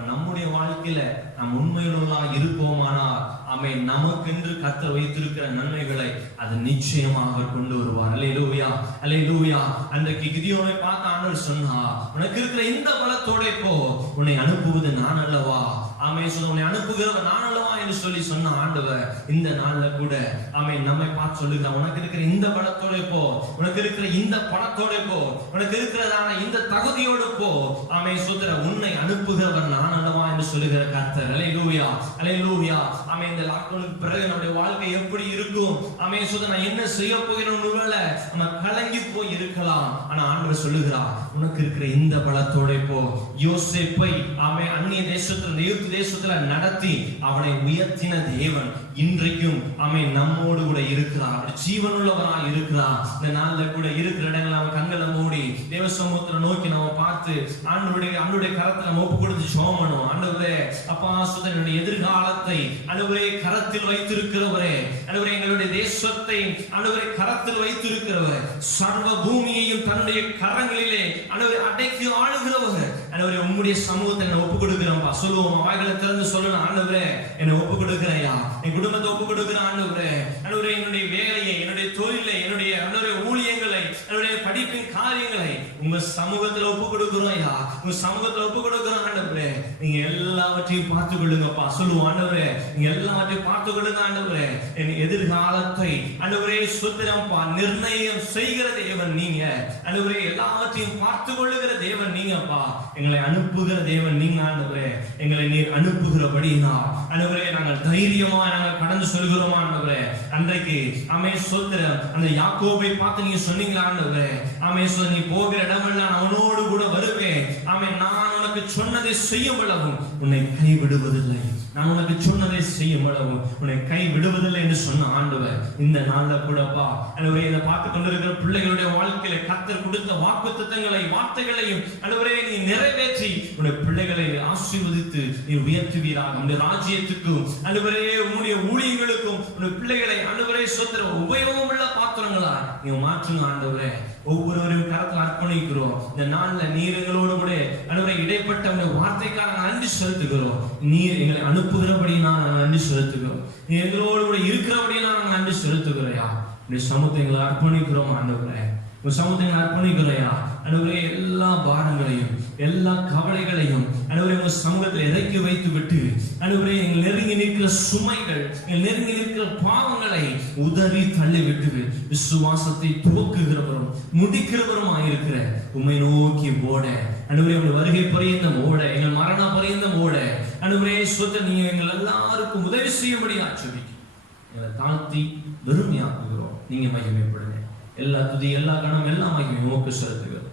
நம்முடைய வாழ்க்கையில நாம் உண்மையுள்ளவர்களாக இருப்போமானால் ஆமென், நமக்கென்று கர்த்தர் வைத்திருக்கிற நன்மைகளை அது நிச்சயமாக கொண்டு வருவார். அல்லேலூயா, அல்லேலூயா. அன்றைக்கு கிதியோனை பார்த்த ஆண்டவர் சொன்னா, உனக்கு இருக்கிற இந்த பலத்தோட போ, உன்னை அனுப்புவது நான் அல்லவா. ஆமென், உன்னை அனுப்புகிறவர் நான் அல்லவா என்று சொல்லி சொன்ன ஆண்டவர் இந்த நாள்ல கூட ஆமென் நம்மை பார்த்து சொல்லுகிறார், உனக்கு இருக்கிற இந்த பலத்தோட போ, உனக்கு இருக்கிற இந்த பணத்தோட போ, உனக்கு இருக்கிறதான இந்த தகுதியோடு போ. ஆமென், சோதர உன்னை அனுப்புகிறவர் நான் அல்லவா என்று சொல்லுகிற கர்த்தர். அல்லேலூயா, அல்லேலூயா. ஆமென், இந்த லாக்டவுனுக்கு பிறகு நம்முடைய வாழ்க்கை எப்படி இருக்கும்? ஆமென், சோதர நான் என்ன செய்ய போகிறேன் ஒருவேளை நம்ம கலங்கி போய் இருக்கலாம். ஆனா ஆண்டவர் சொல்லுகிறார், உனக்கு இருக்கிற இந்த பலத்தோட போ. யோசேப்பை ஆமென் அந்நிய தேசத்துல, எகிப்து தேசத்துல நடத்தி அவனை உயர்த்தின தேவன் இன்றைக்கும் ஆமென் நம்மோடு கூட இருக்கிறார். ஜீவனுள்ளவராய் இருக்கிறார். இந்த நாள்ல கூட இருக்கிற இடங்களை நம்ம கண்களை மூடி தேவ சமூகத்தை நோக்கி நம்ம பார்த்து ஆண்டவருடைய கரத்துல நம்ம ஒப்பு கொடுத்து ஜெபம் பண்ணுவோம். ஆண்டவரே, அப்பா சுதனுடைய எதிர்காலத்தை ஆண்டவரே கரத்தில் வைத்திருக்கிறவரே, ஆண்டவரே எங்களுடைய தேசத்தை ஆண்டவரே கரத்தில் வைத்திருக்கிறவர், சர்வ பூமியையும் தன்னுடைய கரங்களிலே ஆண்டவரே அடக்கி ஆளுகிறவர், ஆண்டவரே உம்முடைய சமூகத்தை நான் ஒப்பு கொடுக்கிறேன்ப்பா. சொல்லுவோம், வாய்களை திறந்து சொல்லணும். ஆண்டவரே என்னை ஒப்பு கொடுக்கிறேயா, என் குடும்பத்தை ஒப்பு கொடுக்கிறேன். ஆண்டவரே, ஆண்டவரே என்னுடைய வேலையை, என்னுடைய தொழிலை, என்னுடைய ஆண்டவரே ஊழியங்களை, என்னுடைய படிப்பின் காரியங்களை உங்க சமூகத்துல ஒப்பு கொடுக்கிறோம் ஐயா, உங்க சமூகத்துல ஒப்பு கொடுக்கிறோம். ஆண்டவரே நீங்க எல்லாவற்றையும் பார்த்து கொள்ளுங்கப்பா. சொல்லுவோம், ஆண்டவரே நீங்க எல்லாவற்றையும் பார்த்து கொள்ளுங்க. ஆண்டவரே என் எதிர்காலத்தை ஆண்டவரே சுத்திரம்பா நிர்ணயம் செய்கிற தேவன் நீங்க. ஆண்டவரே எல்லாவற்றையும் பார்த்து கொள்ளுகிற தேவன் நீங்கப்பா. எங்களை அனுப்புகிற தேவன் நீங்க. ஆண்டவரே எங்களை நீர் அனுப்புகிறபடினா ஆண்டவரே நாங்கள் தைரியமா நாங்கள் கடந்து சொல்கிறோம். ஆண்டவரே அன்றைக்கு ஆமென் சோத்திரம் அந்த யாக்கோபை பார்த்து நீங்க சொன்னீங்களா? ஆண்டவரே ஆமென் சோ நீ போகிற இடமெல்லாம் நான் அவனோடு கூட வருவேன். ஆமென், நான் உனக்கு சொன்னதை செய்யும் அளவும் உன்னை கைவிடுவதில்லை, நான் உனக்கு சொன்னதை செய்யும் அளவும் உன்னை கை விடுவதில்லை என்று சொன்ன ஆண்டவர் இந்த நாள்ல கூடப்பா ஆண்டவரே இதை பார்த்து கொண்டிருக்கிற பிள்ளைகளுடைய வாழ்க்கையில கர்த்தர் கொடுத்த வாக்குத்தத்தங்களை வார்த்தைகளையும் ஆண்டவரே நீ நிறைவேற்றி உன்னுடைய பிள்ளைகளை ஆசீர்வதித்து நீ உயர்த்துவீராக. உன்னுடைய ராஜ்யத்துக்கும் ஆண்டவரே உன்னுடைய ஊழியங்களுக்கும் உன்னுடைய பிள்ளைகளை ஆண்டவரே சொத்திர உபயோகமுள்ள பாத்திரங்களா நீ மாற்றுங்க. ஆண்டவரே ஒவ்வொருவரையும் கரத்தில் அர்ப்பணிக்கிறோம். இந்த நாள்ல நீர் எங்களோடு கூட ஆண்டவரே இடைப்பட்ட உன்னுடைய வார்த்தைக்காக நன்றி செலுத்துகிறோம். நீர் எங்களை அனுப்புகிறபடி நாங்கள் நன்றி செலுத்துகிறோம். நீ எங்களோடு கூட இருக்கிறபடி நாங்கள் நன்றி செலுத்துகிறையா. உடைய சமூகத்தை எங்களை அர்ப்பணிக்கிறோம். ஆண்டவரே உங்க சமூகத்தை அர்ப்பணிக்கிறையா. ஆண்டவரே எல்லா பாரங்களையும் எல்லா கவலைகளையும் ஆண்டவரே உங்க சமூகத்தில் இறக்கி வைத்து விட்டு ஆண்டவரே எங்கள் நெருங்கி நிற்கிற சுமைகள், எங்கள் நெருங்கி நிற்கிற பாவங்களை உதறி தள்ளி விட்டு விசுவாசத்தை துவக்குகிறவரும் முடிக்கிறவருமாய் இருக்கிற உம்மை நோக்கி ஓட ஆண்டவரே உங்கள் வருகை பரியந்தம் ஓட, எங்கள் மரண பரியந்தம் ஓட ஆண்டவரே சொத்த நீங்க எங்கள் எல்லாருக்கும் உதவி செய்யும்படி ஆச்சரிக்கிறோம். எங்களை தாழ்த்தி வெறுமையாக்குகிறோம். நீங்க மகிமைப்படுங்க. எல்லா துதி எல்லா கணம் எல்லா மகிமை நோக்கு செலுத்துகிறோம்.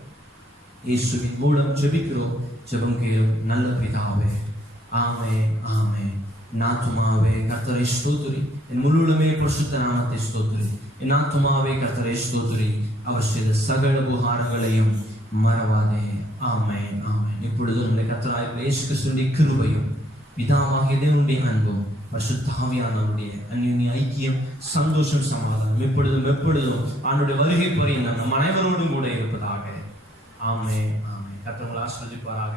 இயேசுவின் மூலம் ஜெபிக்கிறோம். ஜெபம் கேளும் நல்ல பிதாவே. ஆமென், ஆமென். நாத்துமாவே கர்த்தரை ஸ்தோத்திரி, என் முழுவதுமே பரிசுத்த நாமத்தை ஸ்தோத்திரி. என் ஆத்துமாவே கர்த்தரை ஸ்தோத்திரி, அவர் செய்த சகல உபகாரங்களையும் மறவாதே. ஆமென், ஆமென். இப்பொழுது நம்முடைய கர்த்தராகிய இயேசு கிறிஸ்துவின் கிருபையும் பிதாவாகிய தேவனுடைய அன்பும் பரிசுத்த ஆவியானவருடைய அன்யோன்ய ஐக்கியம், சந்தோஷம், சமாதானம் எப்பொழுதும் ஆண்டவருடைய வருகை பரியந்தம் நம் அனைவரோடும் கூட இருப்பதாக. ஆமென், ஆமென். கர்த்தர் உங்களை ஆசீர்வதிப்பாராக.